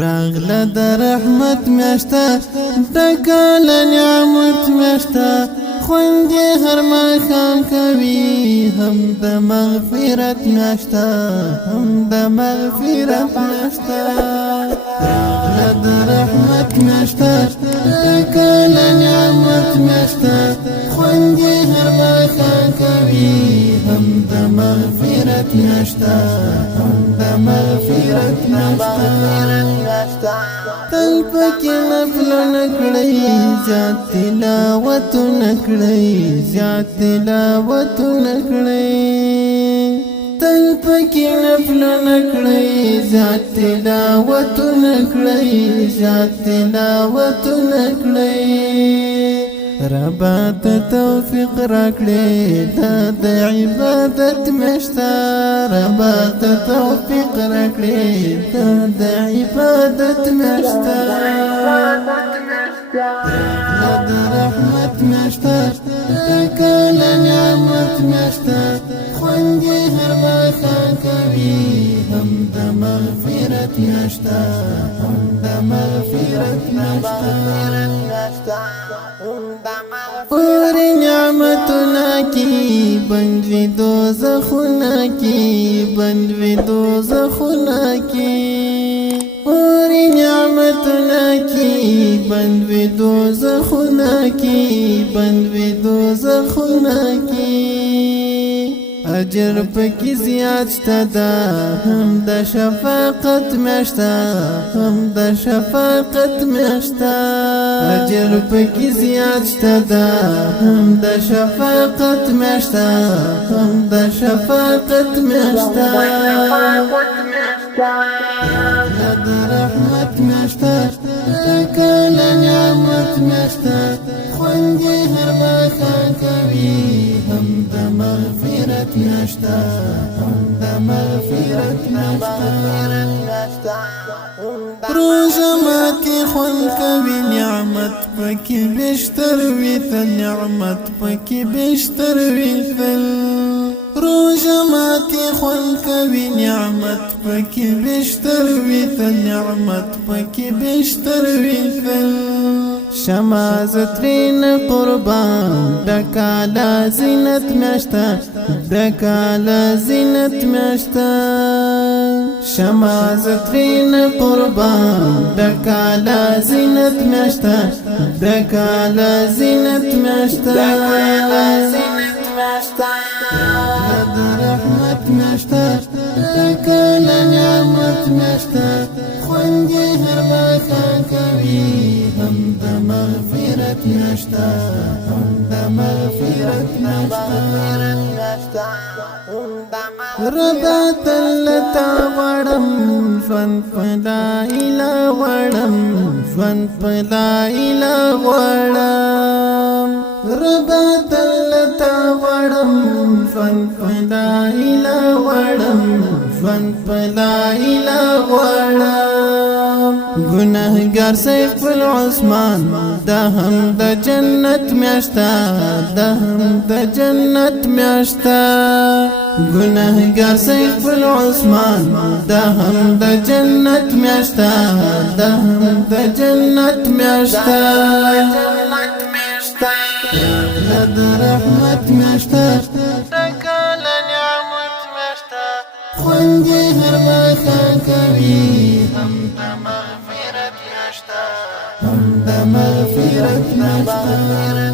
راغله د رحمت میاشته ډکه له نعمت میاشته خوند یې هر ماښام کوي هم د مغفرت میاشته هم د مغفرت میاشته راغله د رحمت میاشته ډکه له نعمت میاشته خوند یې هر ماښام کوي هم د مغفرت میاشته هم د مغفرت میاشته تل پکې نفلونه کړئ زیات تلاوتونه کړئ زیات تلاوتونه کړئ تل پکې نفلونه کړئ زیات تلاوتونه کړئ زیات تلاوتونه کړئ ربا ته توفیق راکړې د عبادت میاشته ربا ته توفیق راکړې د عبادت میاشته د رحمت میاشته ډکه له نعمت میاشته خوند یې هر ماښام کوي هم د مغفرت میاشته هم د مغفرت میاشته پوری نعمتونه کی بندوی دوزخونه کی بندوی دوزخونه کی پوری نعمتونه کی بندوی دوزخونه کی بندوی دوزخونه کی اجر پکې زیات شته دا هم د شفاقت میاشته هم د شفاقت میاشته اجر پکې زیات شته دا هم د شفاقت میاشته هم د شفاقت میاشته د رحمت میاشته ډکه له نعمت میاشته خوند یې هر ماښام کوي هم د مغفرت میاشته هم د مغفرت میاشته روژه ماتي خوند کوي نعمت پکې بشتر وي تل نعمت پکې بشتر وي تل روژه ماتي خوند کوي نعمت پکې بشتر وي تل نعمت پکې بشتر وي تل شمع زترین قربان ډکه له زینت میاشته ډکه له زینت میاشته شمع زترین قربان ډکه له زینت میاشته ډکه له زینت میاشته د رحمت میاشته ډکه له نعمت میاشته خوند یې هر ماښام کوي هم د مغفرت میاشته هم د مغفرت میاشته ربا تل تا غواړم ژوند په لا اله غواړم ژوند په لا اله غواړم ربا تل تا غواړم ژوند په لا اله غواړم ژوند په لا اله غواړم ګناهګار سیف العثمان دا هم د جنت میاشته دا هم د جنت میاشته ګناهګار سیف العثمان دا هم د جنت میاشته دا هم د جنت میاشته د رحمت میاشته ډکه له نعمت میاشته خوند یې هر ماښام کوي هم د مغفرت میاشته هم د مغفرت میاشته